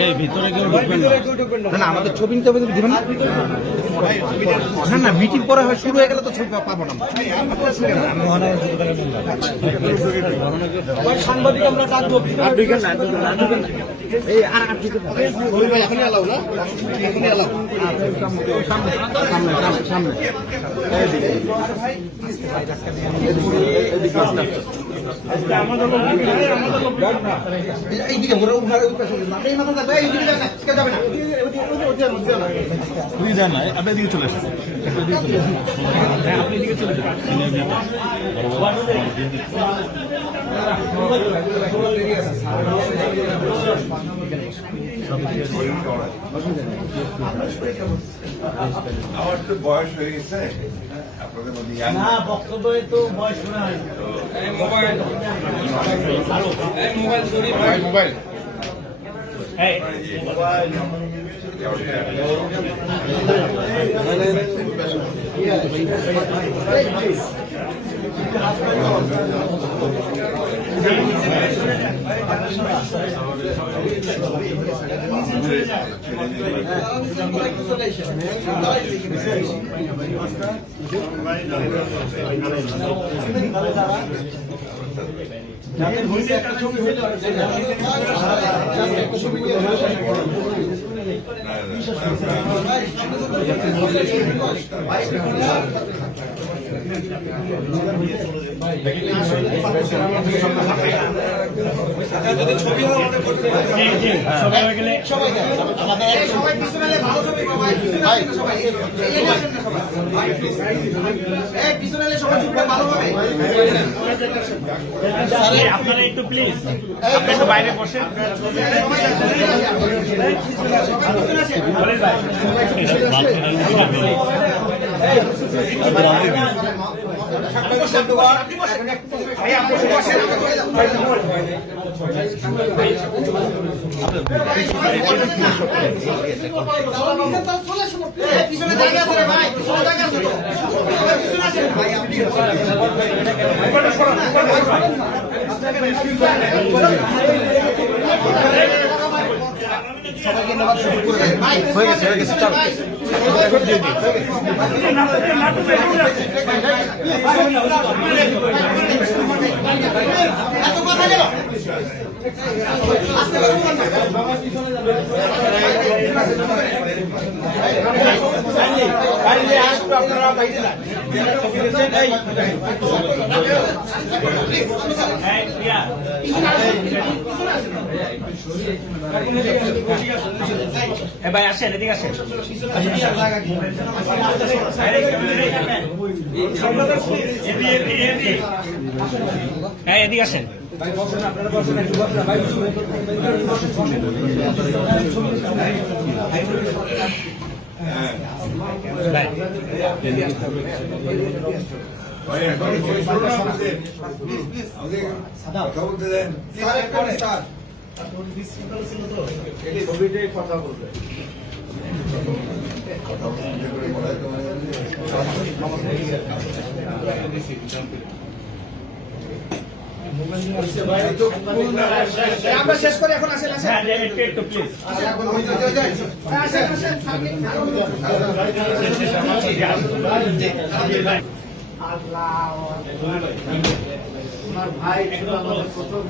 এই ভিতরে কেউ ঢুকবেন না, আমাদের ছবি নিতে হবে, দিবেন না না, মিটিং পরে হয় শুরু হয়ে গেলে তো ছবি পাবো না। সাংবাদিক আমরা ডাকবো, এই আর এখনই এলাও না, এখনই এলাও সামনে সামনে এইদিকে না, আপনি এদিকে চলে আসছেন, আপনি এদিকে চলে যান। আমার তো বয়স হয়ে গেছে, আপনাদের মধ্যে না বক্তব্য তো বয়স শোনা হয়। মোবাইল আপনারা একটু প্লিজ আপনি একটু বাইরে বসেন। হয়ে গেছে চল ভাই আসেন, এদিকে আসেন। হ্যাঁ এদিকে আসেন। কথা বলতে আমরা শেষ করে এখন আসেন একটু প্লিজ। ভাই প্রথম